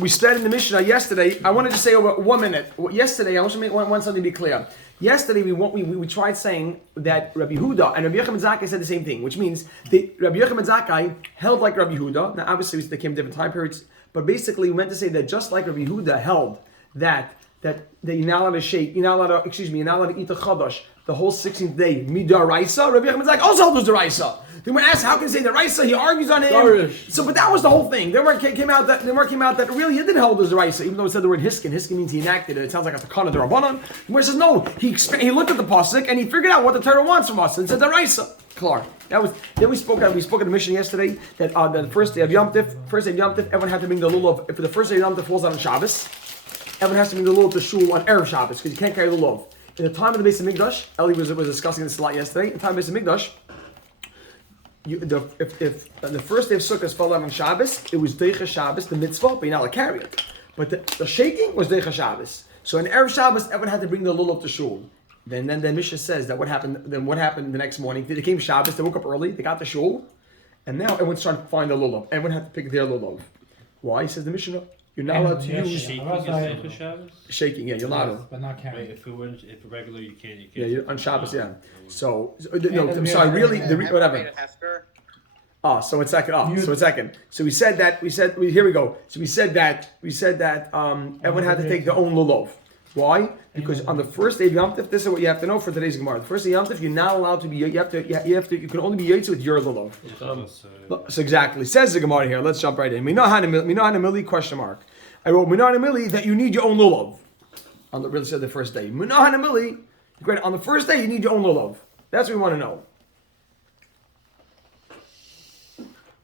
we studied in the Mishnah yesterday. I want to just say over 1 minute. Yesterday, I want something to be clear. Yesterday, we tried saying that Rabbi Yehuda and Rabbi Yochanan Zakkai said the same thing, which means Rabbi Yochanan Zakkai held like Rabbi Yehuda. Now, obviously, they came different time periods, but basically, we meant to say that just like Rabbi Yehuda held that you're not allowed to shake, you're not allowed to eat a chadash the whole 16th day, midaraisa. Rabbi Yochanan Zakkai also held was daraisa. Then we're asked, how can he say daraisa? He argues on it. So, but that was the whole thing. Then word came out that really he didn't hold was daraisa, even though it said the word hiskin. Hiskin means he enacted it. It sounds like a takana derabanan. Where it says no, he looked at the pasuk and he figured out what the Torah wants from us and said daraisa. Klar. Then we spoke at the mission yesterday that the first day of Yom Tif, everyone had to bring the lulav. If the first day of Yom Tif falls on Shabbos, everyone has to bring the lulav to shul on Erev Shabbos because you can't carry the lulav. In the time of the Beis Hamikdash, Eli was discussing this a lot yesterday. In the time of the Beis Hamikdash, if the first day of Sukkot fell out on Shabbos, it was Deicha Shabbos, the mitzvah, but you're not allowed to carry it. But the shaking was Deicha Shabbos. So in Erev Shabbos, everyone had to bring the lulav to shul. Then the Mishnah says that what happened the next morning? They came Shabbos, they woke up early, they got the shul, and now everyone's trying to find the lulav. Everyone had to pick their lulav. Why? Says the Mishnah. You're not allowed to use shaking. Yeah, you're not allowed. But not carrying. If regular, you can't. Yeah, on Shabbos. Yeah. So no, I'm sorry. Really, whatever. So it's second. So we said that. Here we go. So we said that everyone had to take their own lulav. Why? Because on the first day of Yom Tif, this is what you have to know for today's Gemara. The first day of Yom Tif, you're not allowed to be. You can only be yotze with your lulav. So exactly. Says the Gemara here. Let's jump right in. Minahanamili question mark. I wrote Minahanamili that you need your own lulav. On the really said the first day. Minahanamili. Great. On the first day, you need your own lulav. That's what we want to know.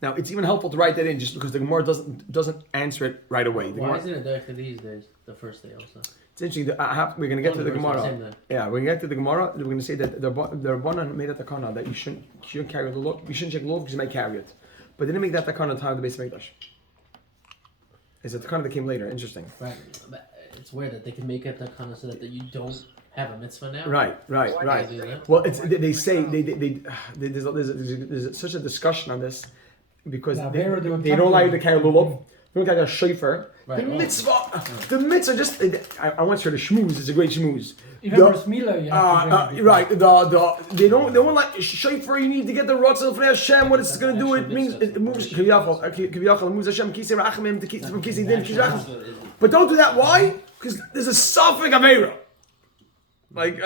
Now it's even helpful to write that in, just because the Gemara doesn't answer it right away. Why isn't it there for these days? The first day also. It's interesting. We're going to get to the Gemara. Yeah, we're going to get to the Gemara. We're going to say that the Rabbanan made a takana that you shouldn't carry the lulav. You shouldn't take lulav because you might carry it. But they didn't make that takana in the time of the Beis Hamikdash. It's a takana that came later. Interesting. Right. But it's weird that they can make it takana so that you don't have a mitzvah now. Right. Well, they say there's such a discussion on this because they don't allow you to carry lulav. They don't carry a shofar. Right. The mitzvah just. I want you to schmooze. It's a great schmooze. Even for Smila, you have to bring right. They don't like shofar. You need to get the rotzah for Hashem. What it's going to do? It means it moves. Kiviyachol moves Hashem. Kisei rachamim from kisei din kisei rachamim. But don't do that. Why? Because there's a suffix avera. Like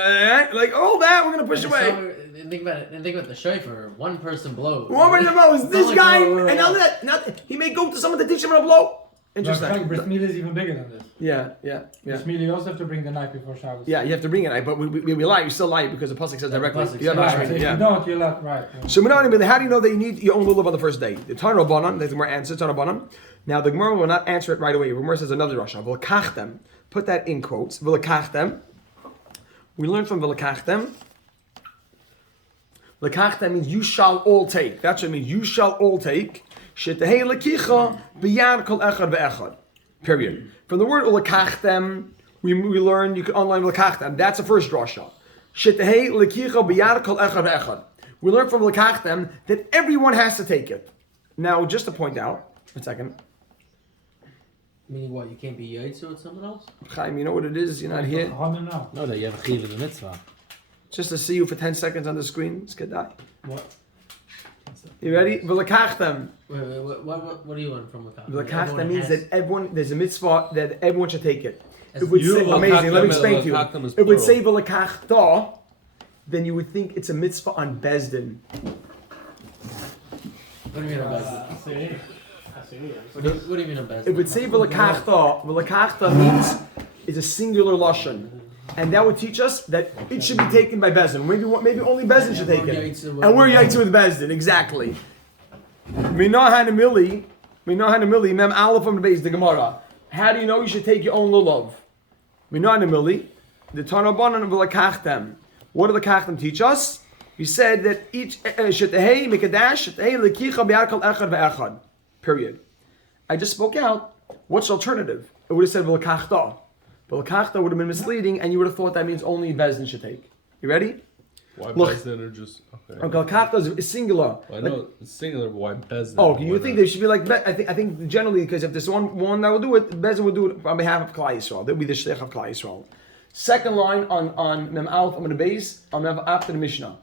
all that we're going to push away. And think about the shofar. One person blows. One person blows. This guy, and now that he may go to someone to teach him how to blow. Interesting. Bris Milah is even bigger than this. Yeah. Bris Milah, you also have to bring the knife before Shabbos. Yeah, you have to bring it, but we lie. You still lie because the pasuk says directly. So if you don't, you're not right. So how do you know that you need your own lulav on the first day? The Tana Rabbanan, the Gemara answers Tana Rabbanan. Now the Gemara will not answer it right away. The Gemara says another rasha. V'lekachtem. Put that in quotes. V'lekachtem. We learn from v'lekachtem. Lekachtem means you shall all take. That's what it means. You shall all take. Shetehei lekicha b'yad kol echad ve'echad. Period. From the word lekachtem, we learn you can online lekachtem. That's the first drasha. Shetehei lekicha b'yad kol echad ve'echad. We learn from lekachtem that everyone has to take it. Now, just to point out, a second. Meaning what? You can't be yaitzu with someone else? Chaim, you know what it is? You're not here. No, that you have a chiv in the mitzvah. Just to see you for 10 seconds on the screen. It's good. What? You ready? V'lekachtem. What do you want from lekachtem? V'lekachtem means that there's a mitzvah that everyone should take it. It would say, amazing, let me explain to you. It would say v'lekachta, then you would think it's a mitzvah on Bezdin. What do you mean on Bezdin? What do you mean on Bezdin? It would say v'lekachta. V'lekachta means it's a singular lashon. And that would teach us that it should be taken by Bezdin. Maybe only Bezdin should take it. And we're yaitzu with Bezdin, exactly. Minahanamili, mem aleph from the base, the Gemara. How do you know you should take your own lulav? Minahanamili, the Tana Rabbanan v'lekachtem. What do the Kachtem teach us? We said that each shetehei mikadash shetehei lekicha b'yad kol echad ve'echad. Period. I just spoke out. What's the alternative? It would have said v'lekachta. But Lakachta would have been misleading, and you would have thought that means only Bezdin should take. You ready? Why Look. Bezdin or just okay? Galkafta is singular. Well, I know it's singular, but why Bezdin? Oh, you think they should be like? I think generally because if there's one that will do it, Bezdin will do it on behalf of Klal Yisrael. That would be the shliach of Klal Yisrael. Second line on Mem Aleph, I'm going to base on after the Mishnah.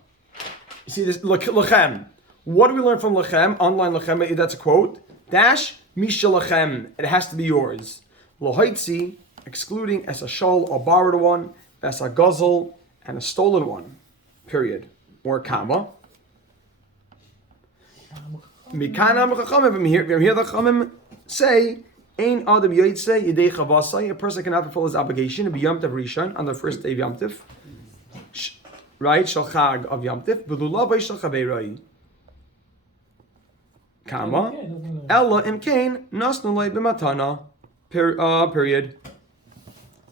You see this Lechem. What do we learn from Lechem? Online Lechem, that's a quote. Dash Misha Lechem. It has to be yours. Lohaitzi, excluding as a shul, a borrowed one, as a guzzle, and a stolen one. Period. Or comma. Mikana Mechachamim. Here the Chachamim say, Ein Adam Yoitze Yedei Chavasai. A person cannot fulfill his obligation. Be Yom Tov Rishon on the first day of Yom Tov. Right? Shalchag of Yom Tov. B'lulav Shalchabeiroi. Comma. Ella Imkain Nasnulay B'matana. Period.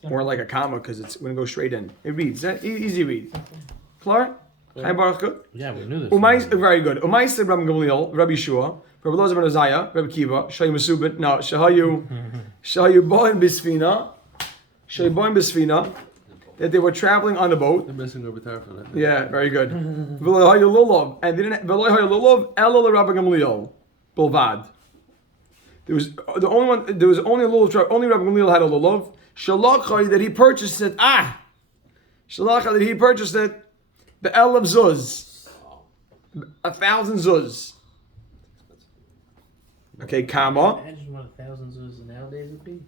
Or like a comma because it's going to go straight in. It reads. Easy read. Clear? Hi Baruch. Yeah, we knew this. Very good. Umay said Rabbi Gamliel, Rabbi Shua, Rabbi Lozer ben Azariah, Rabbi Kiva, Shayu Masubin. No, Shayu Boim Bisfina, that they were traveling on a boat. They're missing Rabbi Tarfon, I think. Yeah, very good. V'lohayu lulav, and they didn't. V'lohayu lulav, ela Rabbi Gamliel, bilvad. There was only a lulav. Only Rabbi Gamliel had a lulav. Shalachai that he purchased it. Shalachai that he purchased it. The El of Zuz. 1,000 Zuz. Okay, comma. Imagine what 1,000 zuz nowadays would be.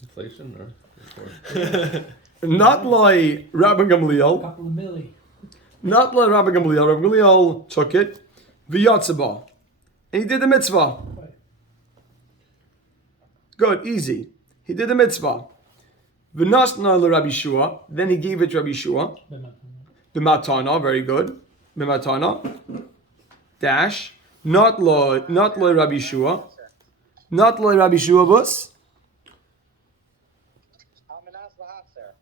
Inflation or? Not like Rabbi Gamliel. Couple of milli. Not like Rabbi Gamliel. Rabbi Gamliel took it. V'yatzaba. And he did the mitzvah. Good, easy. He did the mitzvah. V'nasna l'Rabbi Shua. Then he gave it to Rabbi Shua. B'matana, very good. B'matana. Dash. Not lo Rabbi Shua. Not lo Rabbi Shua bus.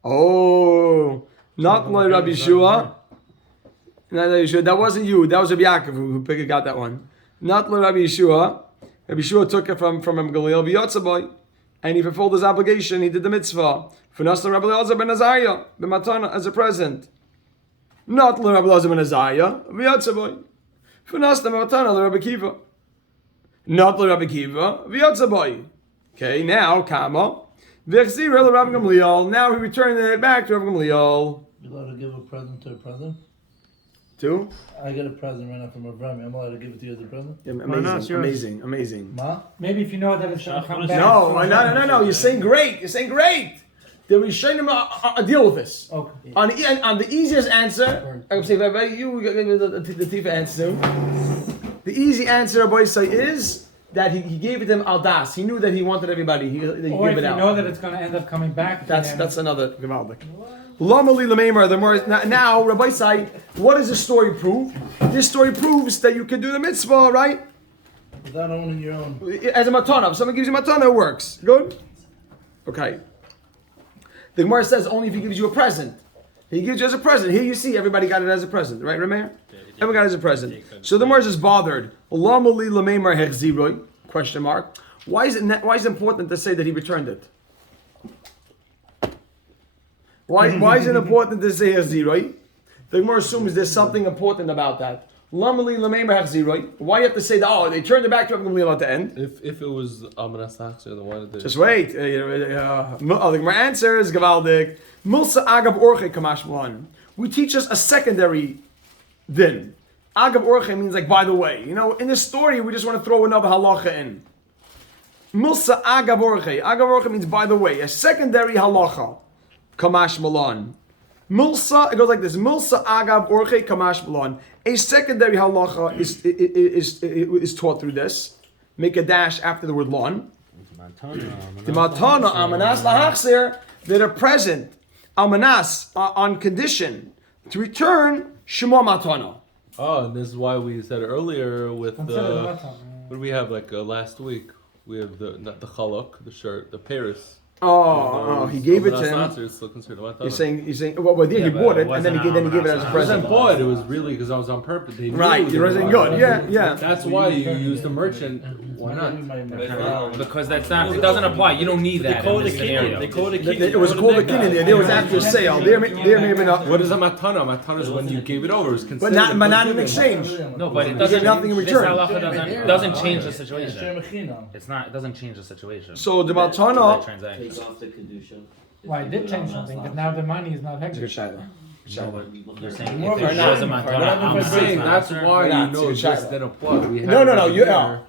Oh, not lo Rabbi Shua. That wasn't you. That was Rabbi Yaakov who got that one. Not lo Rabbi Shua. Rabbi Shua took it from Gamliel v'yotzaboy, and he fulfilled his obligation. He did the mitzvah. V'nasna Rabbi Elazar ben Azariah b'matana as a present. Not lo Rabbi Elazar ben Azariah v'yotzaboy. V'nasna b'matana lo Rabbi Kiva. Not lo Rabbi Kiva v'yotzaboy. Okay, now comma. V'chzira lo Rabbi Gamliel. Now he returned it back to Rabbi Gamliel. You're allowed to give a present to a present? Two? I get a present right now from a brother. I'm allowed to give it to you as a present? Yeah, Why not? It's amazing. Ma? Maybe if you know that it's going to come back. No. You're saying great. The Rishonim deal with this. Okay. On the easiest answer, I would say, you give the Tifa answer. The easy answer, boy, say is that he gave it to him al das. He knew that he wanted everybody. He Or gave if it you out. know that it's going to end up coming back. That's another Gemaldik. Lamali Lameimar, the more now, Rabbi Sai, what does this story prove? This story proves that you can do the mitzvah, right? Without owning your own. As a matana. If someone gives you matana, it works. Good? Okay. The Gemara says only if he gives you a present. He gives you as a present. Here you see everybody got it as a present, right, Rameir? Everyone got it as a present. So the Gemara is just bothered. Lamali Lameimar hechziroi? Question mark. Why is it important to say that he returned it? Why is it important to say hechziroi? The Gemara assumes there's something important about that. Lamali Lameimar hechziroi. Why do you have to say that? They turned it back to Rabbi Gamliel at the end. If it was Hamasechta, then why did they? Just wait. The Gemara answers Gavaldik. Milsa agav orche kamash malan. We teach us a secondary din. Agav orche means like by the way. You know, in this story we just want to throw another halacha in. Milsa agav orche. Agav orche means by the way. A secondary halacha. Kamash malan. Milsa, it goes like this. Milsa agav orche kamash malan. A secondary halacha is taught through this. Make a dash after the word lon. The matana amanas lahachzir that are present amanas on condition to return shema matana. Oh, and this is why we said earlier with Consider the the matzah. what do we have last week? We have not the chaluk, the shirt, the Paris. He gave it to him. It's still considered matana. You're saying, well, he bought it, and then he gave it as a It wasn't present. bought. It was really because I was on purpose. They knew Right, they you're were saying bought. good. Yeah. That's why you use the merchant Why not? Because that's not. It doesn't apply. You don't need that in this scenario. They call it It was called a kinyan. The idea was after a sale. There may have been a. What is a matana? Matana is when you gave it over. It's But not in exchange. No, but it You doesn't. get nothing in This return. halacha doesn't change the situation. It's not. It doesn't change the situation. So the That matana. transaction. Take off the kedusha. Why, it did change something, but now the money is not hexed. No, but you're saying More if of it a was a shot. matana, I'm saying that's why you know It's this a didn't apply. We No, have no, it no, over you- here.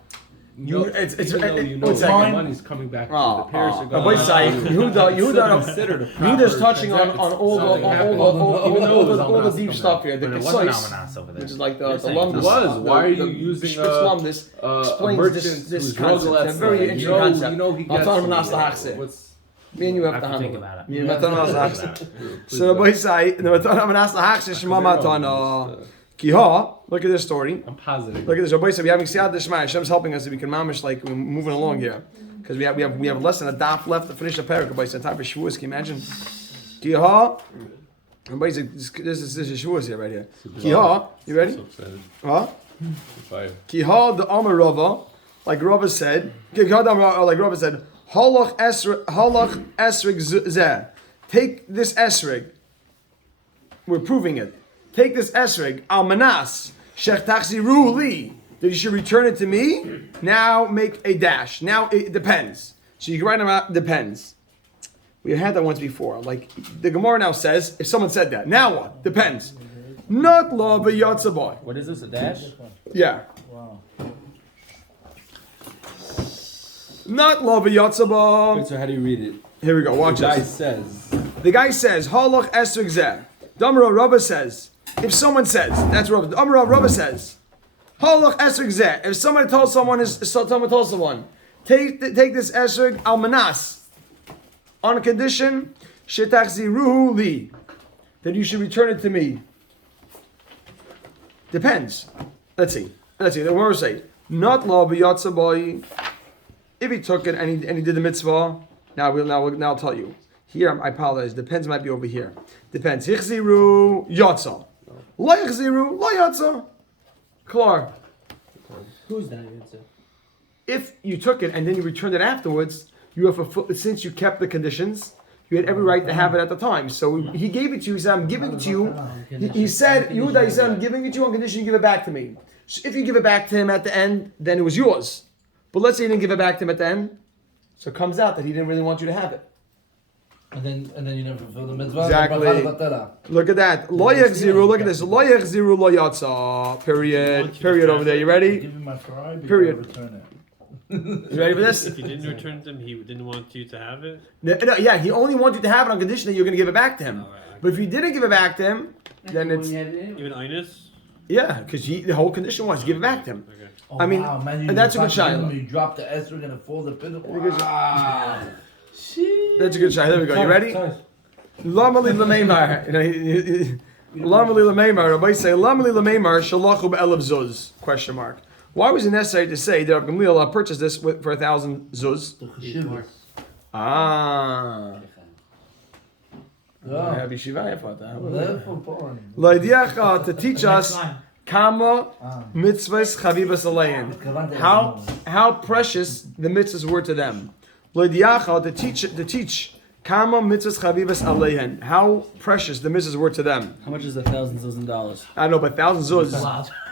You, it's Even though you know one the second. money's coming back to Oh, the parish. oh. But say Yehuda's touching on all the deep stuff here. The but it wasn't concise, amanas over there. which is like You're the saying lumdus. it was. Why are you using Spitz lumdus explains merchant this who's concept. It's a very Rolex, interesting concept. You know he I'll gets. tell him not to hack What's Me and you I have to have to handle think it. about it. Me and Matana has to So boy say the Matana manas lahachse shema Matana. Kiha. Look at this story. I'm positive. Look at this. Rabbi said we having siyad d'shmai. Hashem's helping us. So we can mamish like we're moving along here because we have less than a daf left to finish the parak. Rabbi said time for Shavuos. Can you imagine? Kiha. Rabbi said this is Shavuos here right here. Kiha. You ready? So excited. Huh? Fire. Kiha the Amar Rava, like Rava said. Kiha the Amar, like Rava said. Halach esrig zeh. Take this esrig. We're proving it. Take this esrig al manas shech tachziru li. That you should return it to me. Now make a dash. Now it depends. So you can write them out. Depends. We had that once before. Like the Gemara now says, if someone said that, now what? Depends. Not law but yatzaboy. What is this? A dash? Yeah. Not law but yatzaboy. So how do you read it? Here we go. Watch The guy this. says. The guy says, Halach esrig zeh. Damra Rabba says, if someone says, that's Rabba. Damra Rabba says, Halach esrig zeh. If someone told someone, take this esrig al manas on a condition, shetachziruhu li, that you should return it to me. Depends. Let's see. The Gemara say, not law b'yatzabai. If he took it and he did the mitzvah, now I'll tell you. Here, I apologize. Depends might be over here. Depends. Hichziru yatsa. La hichziru la yatsa. Klar. Who's that answer? If you took it and then you returned it afterwards, you have since you kept the conditions, you had every right to have it at the time. So he gave it to you. He said, "I'm giving it to you." He said, "Yehuda," he said, "I'm giving it to you on condition you give it back to me." So if you give it back to him at the end, then it was yours. But let's say you didn't give it back to him at the end, so it comes out that he didn't really want you to have it. And then you never fulfill the mitzvah. Exactly. Look at that. Lo yachziru. Look at this. Lo yachziru lo yatsa. Period over there. You ready? Give him my Ferrari. Period. Return it. You ready for this? If you didn't return it to him, he didn't want you to have it. No, yeah, he only wanted you to have it on condition that you're going to give it back to him. But if you didn't give it back to him, then it's Even Inus? yeah, because the whole condition was give it back to him. Okay. Oh, I mean, wow, man, and that's a good shayla. shayla. You drop the esrog and it falls the pit. Wow. That's a good shot. There we go. You ready? Lamali l'meimar. Lamali l'meimar. Rabbi say Lamali l'meimar shalachu be'elav zuz? Question mark. Why was it necessary to say that Rav Gamliel purchased this for 1,000 zuz? Ah. Rabbi Shivaya thought that. L'idiyach to teach us kama mitzvahs chavivas alein. How precious the mitzvahs were to them. L'idiyach to teach kama mitzvahs chavivas aleihen. How precious the mitzvahs were to them. How much is $1,000? I don't know, but 1,000 zuz.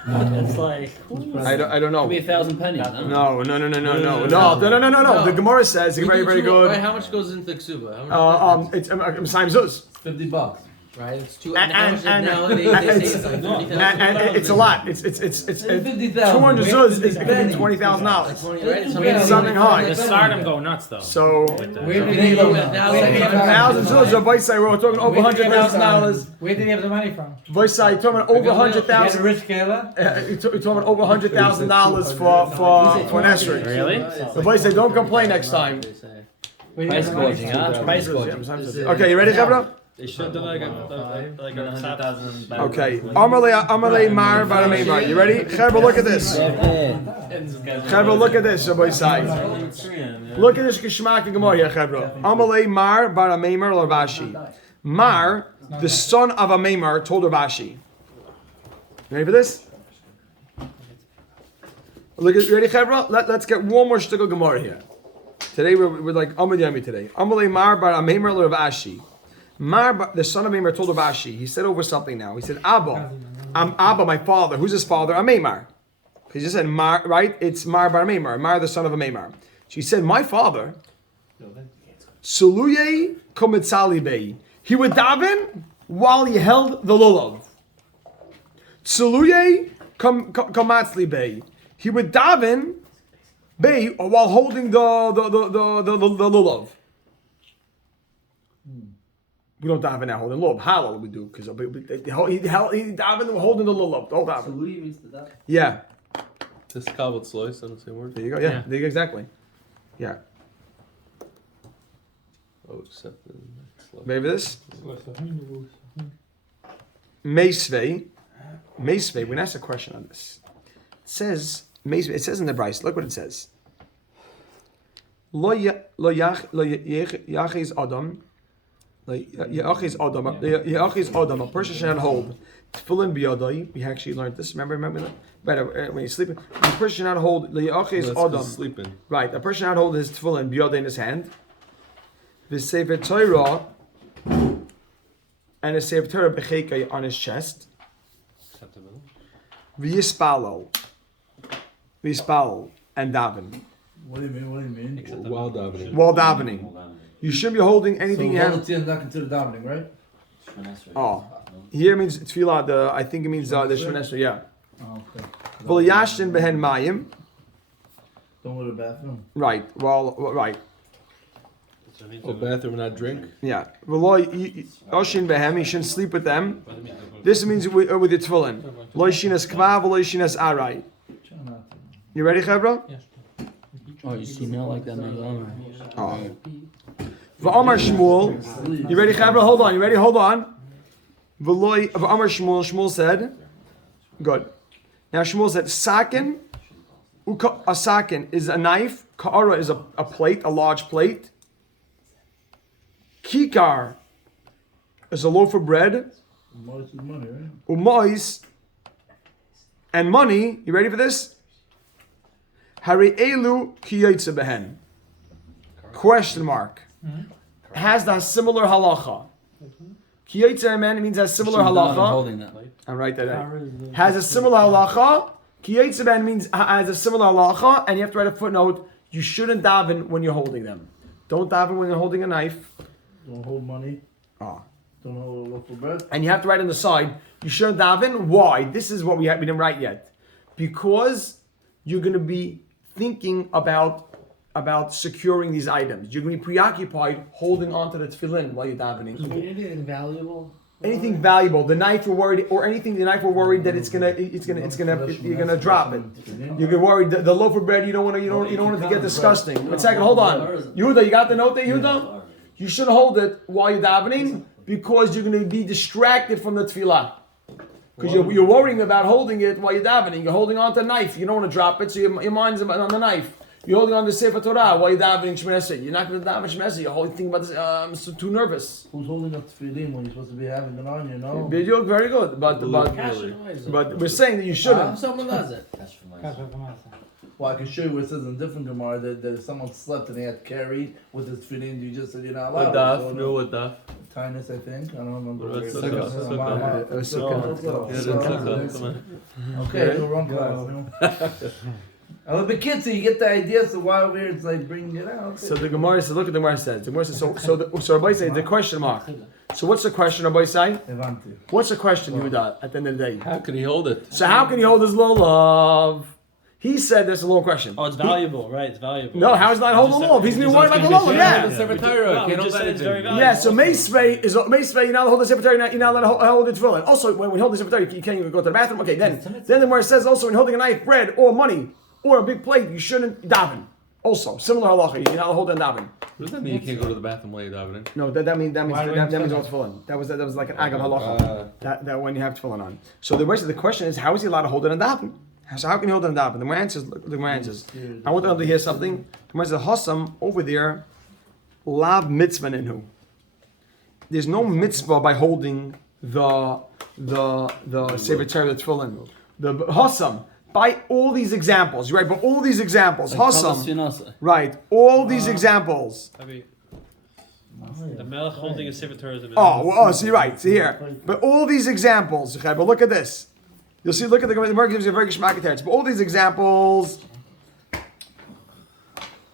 It's like I don't know. maybe 1,000 pennies. No. The Gemara says very good. Right, how much goes into the ksuba? How much It's Messiah zuz. $50. right? It's two. And- how much and- now they say it's like 30,000. And it's a lot. It's 50,000. 200 zuz is $20,000. Right? Something high. The stardom go nuts though. So With the- Where did They he go have now. where did he have the money 1,000 from? zuz. The vice say we're talking over $100,000. Where did he have the money from? Vice say talking about over He had a $100,000. rich killer. You're talking about over $100,000 for an esrog. Really? The vice say don't complain next time. Where did he have the money from? Price quoting. Okay, you ready, Chabra? They should have done like a top. Okay. Amalei Mar Barameimar. You ready? Chabra, look at this. Chabra, look at this. Rabbi Sai. Look at this Kishmak and Gemara here, Chabra. Amalei Mar Barameimar Lavashi. Mar, the son of Ameimar, told Ravashi. Ready for this? Look at ready, Chevra. Let's get one more shtickle Gemara here. Today we're like Amud Yami today. Amalei Mar bar Ameimer Rav Ashi. The son of Ameimer told Rav Ashi. He said over something now. He said, Abba, Abba, my father. Who's his father? Ameimer. He just said Mar, right? It's Mar bar Ameimer. Mar, the son of Ameimer. She said, my father. Suluye kometzali bei. He would daven while he held the lulav. Suluye komatzli bei. He would daven bei while holding the lulav. We don't daven now holding lulav. Halal we do because he daven holding the lulav. Don't daven. Salui means to daven. Yeah. This kabbalah slice on the same word. There you go. Yeah. There you go. Exactly. Yeah. Oh, accept it. Maybe this. Meisvei. We're gonna ask a question on this. It says Meisvei. It says in the Bryce. Look what it says. Lo yachiz adam. Yachiz adam. A person should not hold tefillin biyadai. We actually learned this. Remember that. Right, when you're sleeping, a person should not hold yachiz adam. Sleeping. Right, a person should not hold his tefillin biyadai in his hand. The Sefer Torah and a Sefer Torah becheka on his chest. V'yispalo and daven. What do you mean? While davening. While davening, you shouldn't be holding anything So in volunteer is not considered davening, right? Oh, here means tefillah. I think it means the Shemon Esrei. Yeah. Oh, okay. V'yashtin behen mayim. Don't go to the bathroom. Right. Well, right. Oh, bathroom and not drink. Yeah. Oshin behem. You shouldn't sleep with them. This means with the tefillin. Lo yishinas kvav, lo yishinas arai. You ready, Chevra? Oh, you see now like that now. Oh. V'amar Shmuel. You ready, Chevra? Hold on. You ready? Hold on. V'amar Shmuel. Shmuel said. Good. Now Shmuel said, sakin. A sakin is a knife. Ka'ara is a plate, a large plate. Kikar is a loaf of bread. Mois is money, right? Umois and money. You ready for this? Hari elu kiyotze behen. Question mark. Has that similar halacha? Kiyotze man means has similar halacha. Holding that. I'll write that down. Has a similar halacha. Kiyotze ben means has a similar halacha, and you have to write a footnote. You shouldn't daven when you're holding them. Don't daven when you're holding a knife. Don't hold money. Ah. Don't hold a loaf of bread. And you have to write on the side, you shouldn't daven. Why? This is what we didn't write yet. Because you're going to be thinking about securing these items. You're going to be preoccupied holding onto the tefillin while you're davening. Anything valuable? Anything valuable, the knife you're worried, or anything the knife we're worried that you're gonna drop it. You're worried the loaf of bread. You don't want it to get disgusting. One second, hold on. Yehuda, you got the note there, Yehuda? You shouldn't hold it while you're davening because you're going to be distracted from the tefillah. Because you're worrying about holding it while you're davening. You're holding on to a knife. You don't want to drop it, so your mind's on the knife. You're holding on to Sefer Torah while you're davening Shemon Esrei. You're not going to daven Shemon Esrei. You're holding thinking about this. I'm so too nervous. Who's holding up tefillin when you're supposed to be having it on, you know? Video, very good. But we're saying that you shouldn't. Someone does it. Well, I can show you where it says in different Gemara that if someone slept and they had carried with his tefillin, you just said you're not allowed. Wadaf, no wadaf. Tinus, I think. I don't remember. What about Sukkah? Okay, no wrong class. A little bit kid, so you get the idea. So why over here it's like bringing it out. So the Gemara says, look at the Gemara says. The Gemara says, so Rabbi say the question mark. So what's the question, Rabbi say? What's the question, Yehuda, at the end of the day? How can he hold it? So how can he hold his lulav? He said there's a little question. Oh, it's valuable, right? It's valuable. No, how is it not holding the lulav? He's been worried like a lulav, yeah. So Meisvei is Meisvei. You're not allowed to hold the Sefer Torah. You're not allowed to hold the tefillin. Also, when we hold the Sefer Torah, you can't even go to the bathroom. Okay, then the Gemara says also when holding a knife, bread, or money, or a big plate, you shouldn't daven. Also, similar halacha, you're not holding daven. What does that mean? You can't go to the bathroom while you're davening? No, that means all tefillin. That was like an agam halacha. That when you have tefillin on. So the question is, how is he allowed to hold it on daven? So how can he hold it on daven? The Gemara answers. I want them to hear something. The Gemara says, Hassam over there, lab mitzvah inhu. There's no mitzvah by holding the Sefer Torah, the tefillin. The Hassam. by all these examples, right? By all these examples, Hassam, Finasa. right? All these examples. I mean, the Melech holding a Sefer Torah is a So you're right. See here, but all these examples, okay, but look at this. You'll see. Look at the Gemara gives you a very geschmack teretz. But all these examples,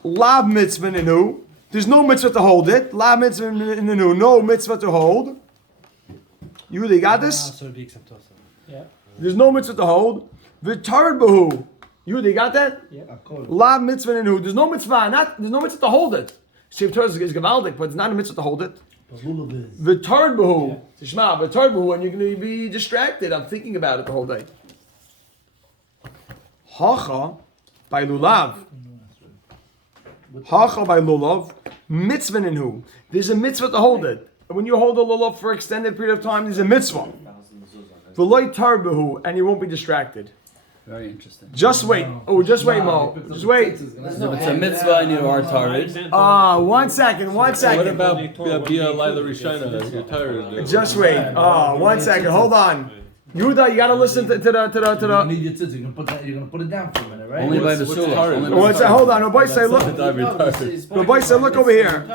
lav mitzvah nenu. There's no mitzvah to hold it. Lav mitzvah nenu. No mitzvah to hold. You got this? So it'd be except also. Yeah. There's no mitzvah to hold. V'tar b'hu. You got that? Yeah. Lav mitzvah nenu. There's no mitzvah. There's no mitzvah to hold it. Sefer Torah is gewaldig, but it's not a mitzvah to hold it. V'tar b'hu. Tishma, v'tar b'hu, and you're going to be distracted. I'm thinking about it the whole day. Hacha by lulav. Hacha by lulav. Mitzvah nenu. There's a mitzvah to hold it. When you hold a lulav for an extended period of time, there's a mitzvah. V'loy tar b'hu, and you won't be distracted. Very interesting. Just wait. Oh, just wait, Mo. Just wait. So if it's a mitzvah and you are tired. 1 second. 1 What second. about Bia Laila Rishana? You're tired. Just wait. 1 second. Hold on. Yehuda, you gotta listen to the. You need your tzitzit. You're gonna put it down for a minute, right? Only by the shul. Hold on. Rabbi say, look. Rabbi say, look over here.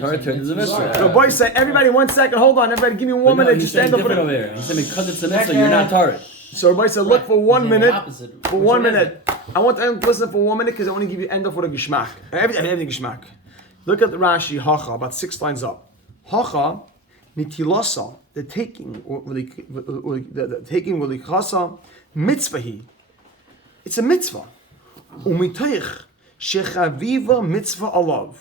Tired is a mitzvah. Rabbi say, everybody, 1 second. Hold on. Everybody, give me 1 minute. He's Just saying stand up for different over the. here. He's saying because it's a mitzvah, you're not tired. So Rabbi said, look for 1 minute. Opposite. For 1 minute. I want them to listen for 1 minute because I want to give you end up with a geschmack. Everything geschmack. Look at the Rashi, Hacha, about 6 lines up. Hacha, nitilasa, the taking, or the taking, lichasa, mitzvahi. It's a mitzvah. Umitoich, shechaviva mitzvah alav.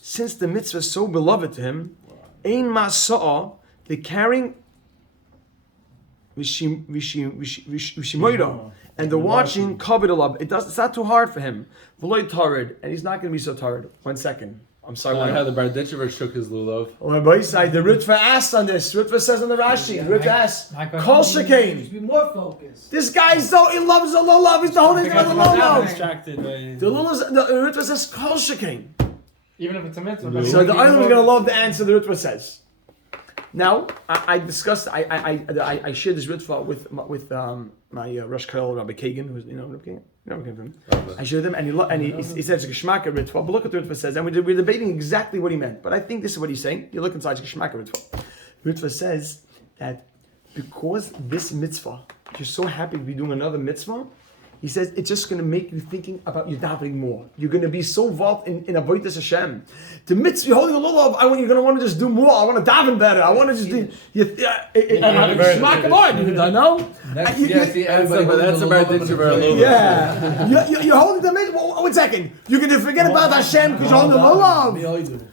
Since the mitzvah is so beloved to him, ein masa'a, the carrying, v'shimoira, and the watching covered alav. It's not too hard for him. V'loy tarid, and he's not going to be so tired. 1 second. I'm sorry. I had the Barditchever shook his lulav. The Ritva asked on this. Ritva says on the Rashi. Ritva asked. Kol shekain. Be more focused. This guy's so he loves the lulav. He's the whole thing about the lulav. Distracted by The Ritva says kol shekain. Even if it's a mitzvah. So the island is going to love the answer the Ritva says. Now I discussed. I shared this Ritva with my Rosh Kollel Rabbi Kagan, who's Rabbi Kagan. I showed him, and he said it's a Geschmack Ritva. But look at the Ritva says, and we're debating exactly what he meant. But I think this is what he's saying. You look inside Geschmack Ritva. Ritva says that because this mitzvah, you're so happy to be doing another mitzvah. He says it's just going to make you thinking about your davening more. You're going to be so involved in avodas Hashem. The mitzvah, you're holding a lulav. You're going to want to just do more. I want to daven better. I want to just do. Schmack of art. You know. That's about Barditchever. Yeah. You're holding the mitzvah. 1 second. You're going to forget about Hashem because you're holding the lulav.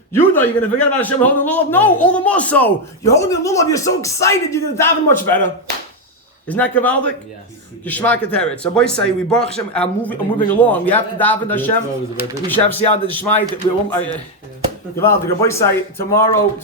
You know you're going to forget about Hashem holding the lulav. No, all the more so. You're holding the lulav. You're so excited. You're going to daven much better. Isn't that Kavaldik? Yes. Geschmack Teretz. So boys say we Baruch Hashem. I'm moving along. We have to daven Hashem. We should have siyad the Shmai. Kavaldik. Boys say tomorrow.